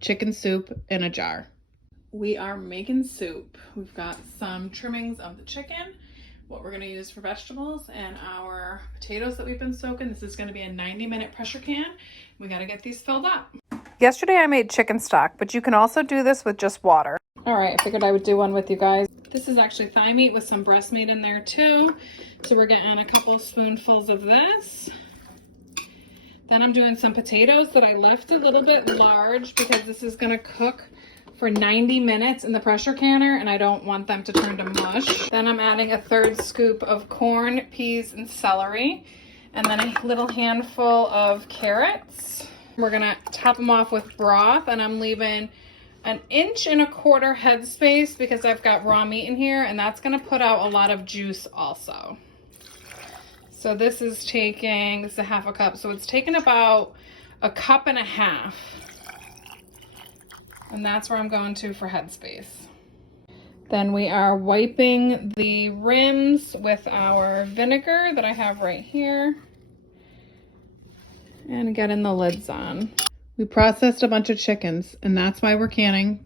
chicken soup in a jar. We are making soup. We've got some trimmings of the chicken, what we're going to use for vegetables, and our potatoes that we've been soaking. This is going to be a 90-minute pressure can. We got to get these filled up. Yesterday I made chicken stock, but you can also do this with just water. All right, I figured I would do one with you guys. This is actually thigh meat with some breast meat in there too. So we're getting a couple spoonfuls of this. Then I'm doing some potatoes that I left a little bit large because this is going to cook for 90 minutes in the pressure canner and I don't want them to turn to mush. Then I'm adding a 1/3 scoop of corn, peas, and celery, and then a little handful of carrots. We're gonna top them off with broth, and I'm leaving 1.25 inches headspace because I've got raw meat in here, and that's gonna put out a lot of juice also. So this is a 1/2 cup, so it's taking about 1.5 cups. And that's where I'm going to for headspace. Then we are wiping the rims with our vinegar that I have right here. And getting the lids on. We processed a bunch of chickens, and that's why we're canning.